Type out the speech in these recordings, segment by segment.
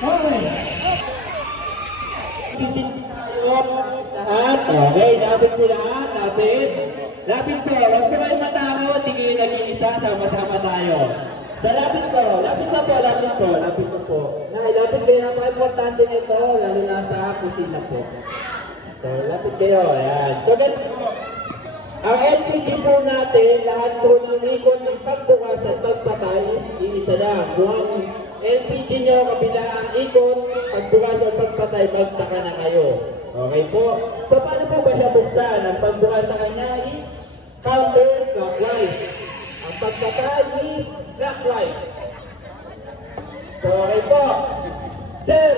Okay, lapit po lahat, lapit. Lapit po, huwag po kayo matakot, tingin nag-iisa, sama-sama tayo. Sa lapit po, lapit na po, lapit po, lapit na po. Lapit kayo, napaka-importante nito, lalo na sa kusina po. So, lapit kayo, ayan. So, ganito po. Ang LPG po natin, lahat po ng ikon ng pagbukas at pagpatay, iisa lang. Kung ang LPG nyo, kabila ang ikon, pagbukas at pagpatay, magtaka na kayo. Okay po? So, paano po ba siya buksan? Ang pagbukas sa kanya is counterclockwise. Ang pagpatay is clockwise. So, okay po. Sir,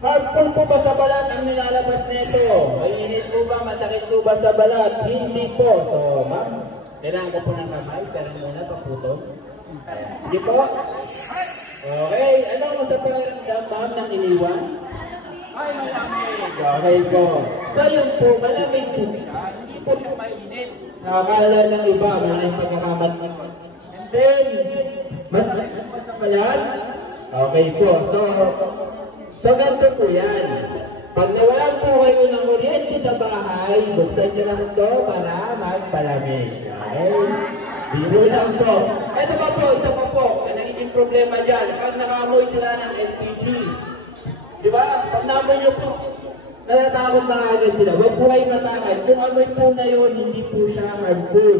harmful po ba sa balat ang nilalabas nito? Mainit po ba? Masakit po ba sa balat? Hindi po. So, ma'am, kailangan ko po ng kamay. Pero muna, paputo. Hindi po. Okay. Ano mo sa pakiramdam, ma'am, ng iniwan? Ay, malamig. Okay po. So, yun po, malamig po siya. Hindi po siya mainit. Nakakala ng iba, maraming pagkakamat. And then, masakit po sa balat? Okay po. So ganito po yan. Pag nawalan po kayo ng kuryente sa bahay, buksan nyo lang ito para magpalamig. Okay? Biro lang po. Ito pa po, isa pa po. Ang nagiging problema dyan, pag nakamoy sila ng LPG. Diba? Pag namoy nyo po, natatakot na agad sila. Huwag po kayo natakot. Kung amoy po na yun, hindi po siya harmful.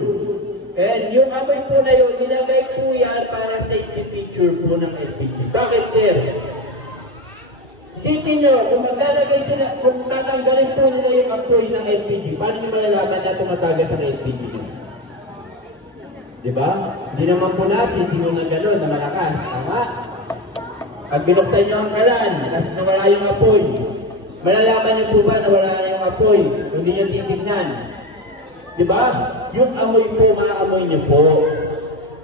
And yung amoy po na yun, nilagay po yan para safety feature po ng LPG. Bakit, sir? Isipin nyo, kung maglalagay sila, kung tatanggalin po nila yung apoy ng LPG, paano nyo malalaman na tumatagas ang LPG? Diba? Hindi naman po natin sino na gano'n na malakas. Tama? Pag binuksan nyo ang kalan, kasi nawala yung apoy, malalaman nyo po ba na wala yung apoy? Hindi nyo titignan. Diba? Yung amoy po, maamoy nyo po.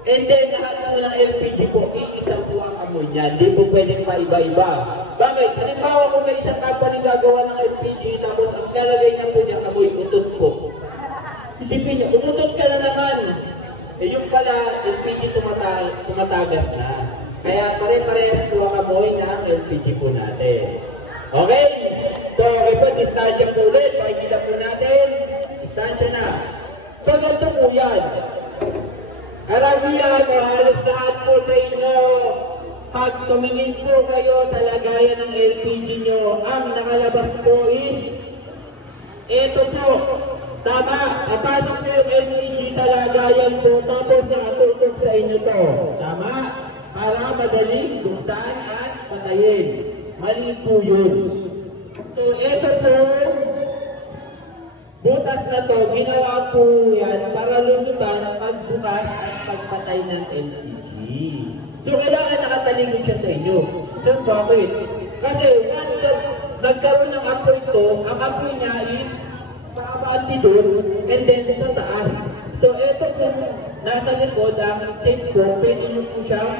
And then, lahat po ng LPG po, iisa po ang amoy niya. Hindi po pwedeng maiba-iba. Bakit? Halimbawa kung may isang company gagawa ng LPG, tapos ang lalagay niya po niya, amoy utot po. Isipin niyo, umutot ka na naman. Eh yung pala, LPG tumatagas na. Kaya pare-parehas po ang amoy ng LPG po natin. Okay? So, ito, distansya po ulit. Pakikita po natin. Distansya na. So, ganito po yan. Karamihan, halos lahat po sa inyo, pag tumingin po kayo sa lagayan ng LPG nyo, ang nakalabas po is, ito po, tama, napasok po yung LPG sa lagayan po, tapos nakatutok sa inyo to. Tama? Para madaling buksan at patayin. Mali po yun. So, ito po, butas na to, ginawa po yan para lusutan ang pagbukas at pagpatay ng LPG. So, kailangan nakataligid siya sa inyo. So, bakit? Kasi, nagkaroon ng apoy ito, ang apoy niya is pakabati doon, and then sa taas. So, ito po, nasa likod, ang safe po, pwede nyo po siyang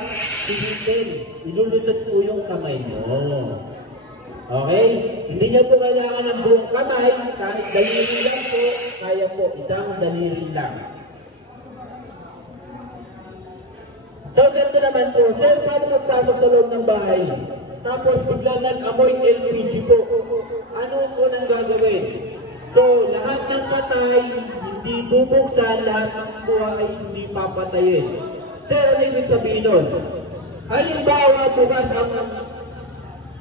pihitin. Inulusot po yung kamay mo. Okay? Hindi niyo po kailangan ng buong kamay, kahit daliri lang po, kaya po, isang daliri lang. So, ganito naman po, sir, paano magpasok sa loob ng bahay? Tapos, biglang nag-amoy LPG po. Ano po nang gagawin? So, lahat ng patay, hindi bubuksan, lahat ng buha ay hindi papatayin. Sir, ano ibig sabihin nun? Halimbawa, bukas ang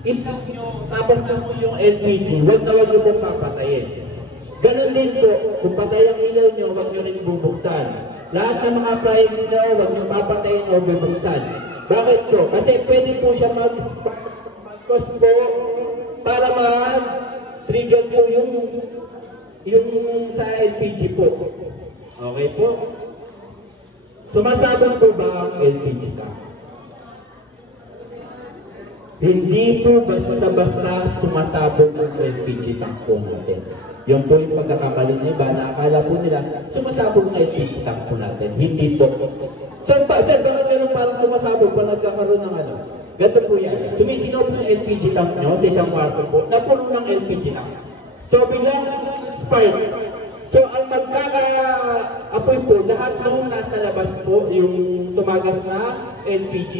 itas nyo, tapos na po yung LPG, huwag na huwag nyo pong papatayin. Ganon din po, kung patay ang ilaw nyo, huwag nyo rin bubuksan. Lahat ng mga appliance nyo, huwag nyo papatayin o bubuksan. Bakit po? Kasi pwede po siya mag-cause po para ma-trigger po yung sa LPG po. Okay po? Sumasabog po ba ang LPG ka? Hindi po basta-basta sumasabog ang LPG tank po natin. Yung po yung pagkakamali niya ba, nakakala po nila, sumasabog ang LPG tank po natin. Hindi po. Sir, bakit ganun parang sumasabog pa nagkakaroon ng ano? Ganito po yan. Sumisinaw po yung LPG tank nyo sa isang kwarto po, napuno ng LPG tank. So, bilang spark. So, So, ang magkaka-apoy po, lahat ng nasa labas po, yung tumagas na LPG.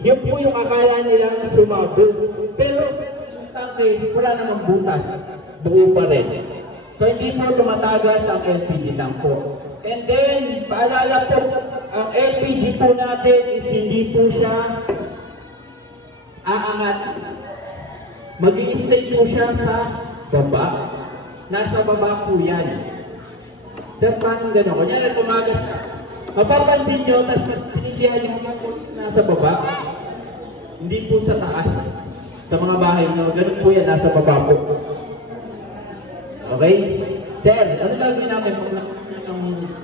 Yun po yung akala nilang sumabog. Pero, wala namang butas. Buo pa rin. So, hindi po tumatagas ang LPG tank po. And then, paalala po, ang LPG po natin is hindi po siya aangat. Mag-i-stay po siya sa baba. Nasa baba po yan. Sir, paano gano'n? Kunyari tumagas ka. Mapapansin nyo, tapos sinisihan yung mga nasa baba. Hindi po sa taas. Sa mga bahay nyo, gano'n po yan, nasa baba po. Okay? Sir, ano gagawin namin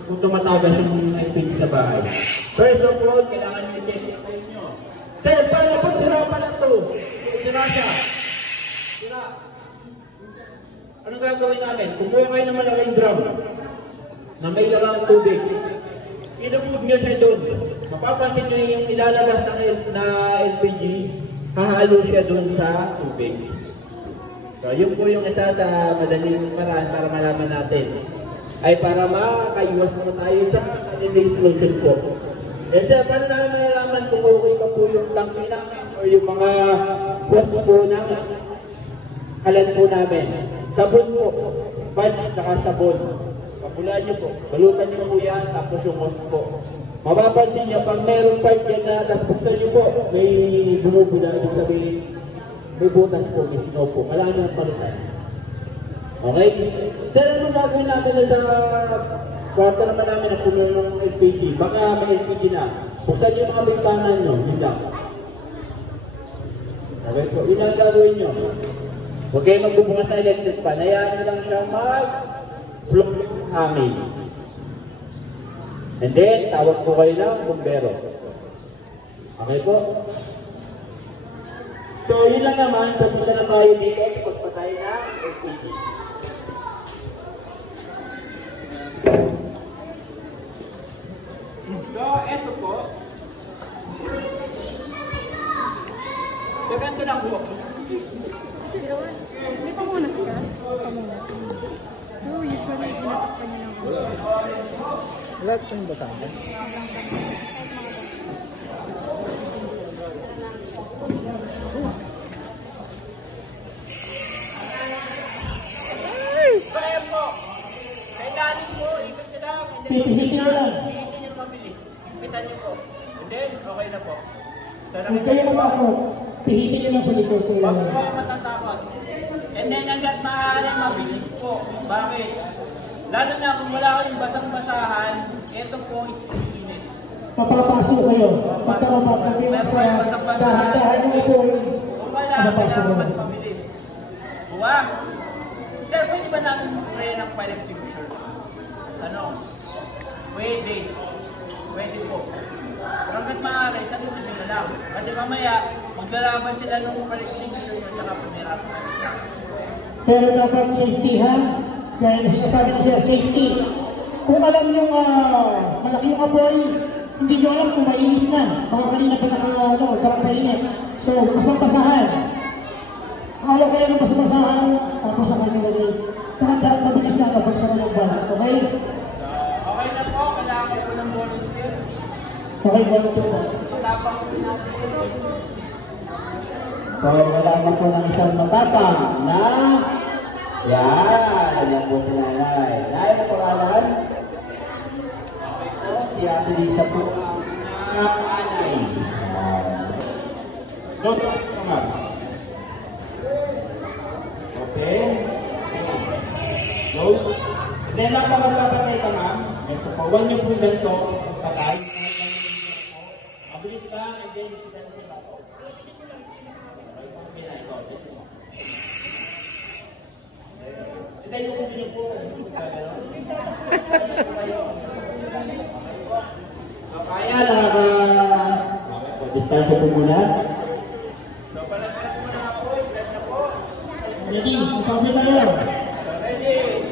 kung tumatagas yung LPG sa bahay? First of all, kailangan nyo i-check yung kayo nyo. Sir, paano po sira pa lang ito? Sira siya. Sira. Anong gagawin namin? Kumuha kayo ng malaking drum na may lalang tubig. Ilubog nyo siya doon. Mapapansin nyo yung ilalabas na LPG, hahalo siya doon sa tubig. So, yun po yung isa sa madaling paraan para malaman natin. Ay para makaiwas mo tayo sa administration po. Eh sir, paano namin malalaman kung okay pa po yung tangkina o yung mga box po ng kalan po namin? Sabon po. Badge saka sabon. Kapulaan nyo po. Balutan nyo po yan, tapos yung host po. Mapapansin nyo, pag meron part yan na buksan nyo po, may bumubula. Ibig sabihin, may butas po, may snow po. Kailangan nyo palutan. Okay? Sir, ano gagawin natin sa kwarto naman namin na puno ng LPG? Baka may LPG na. Buksan nyo mga bintana nyo. Yun lang. Okay po. Yun ang gagawin nyo. Huwag kayo magbubukas sa electric pan. Hayaan nyo lang siya mag-flow ng hangin. And then, tawag po kayo ng bumbero. Okay po? So, yun lang naman. Sabihin na tayo dito sa pagpatay na LPG. So, eto po. So, ganito lang po. May pamunas ka? Pamunas. So, usually, pinatakpan niya ng Wala itong basahan. Kaya po. Kailangan po. Ikot nyo lang. Pipihitin nyo lang. Pihitin nyo mabilis. Ikitan nyo po. And then, okay na po. Huwag kayo matakot. Pihitin nyo lang sa likod. Huwag po kayo matatakot. And then, hanggat maaari mabilis po. Bakit? Lalo na kung wala kayong basang-basahan, ito po is pihinit. Mapapasok kayo. Pagkaroon sa dahan-dahan nyo ito. Kung wala, kailangan mas mabilis. Huwag! Sir, pwede ba natin spray ng fire extinguisher? Ano? Pwede. Pwede po. Pero hanggat maaari, sabihin nyo na lang. Kasi mamaya, maglalaban sila ng fire extinguisher nyo at saka panirapan. Pero dapat safety ha. Kaya sinasabi ko siya, safety. Kung alam yung malaki yung apoy, hindi nyo alam kung mainit na. Baka kanina pa nakakarang sa init. So, basang-basahan. Alaw kayo ng basang-basahan, tapos sa kanya lagay. Dapat mabilis na kapag sa mga balat. Okay? Okay na po, kailangan po ng volunteer. Okay, volunteer po. Tapang po natin. So, kailangan po ng isang matapang na yan po si Nanay. Nanay na pangalan? So, si Ate Lisa po ang anay. Okay. Close. Then, lang pa magpapatay ka ma'am. Ito po, huwag niyo po ganito. Patay. Mabilis lang, and then, kita na sila po. Ito yung video po. Kaya nakaka-distansya po muna. So, palagyan po na po. Start na po. Ready? Sabi tayo. Ready.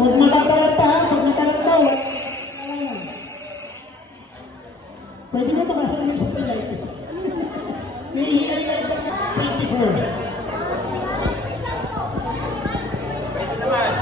Huwag matatalat pa ha. Huwag matatalat pa. Pwede mo makasalit sa tayo. May 24. Pwede naman.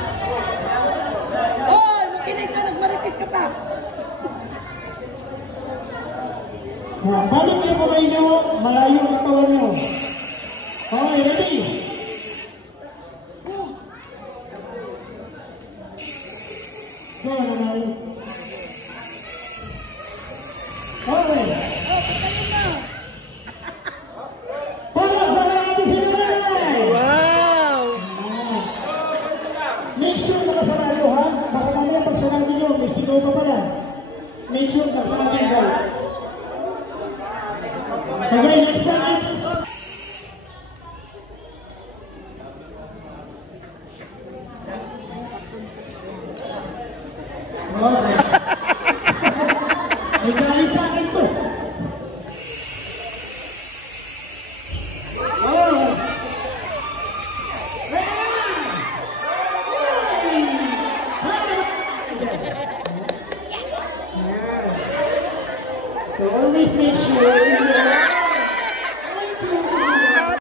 Okay, next one, next.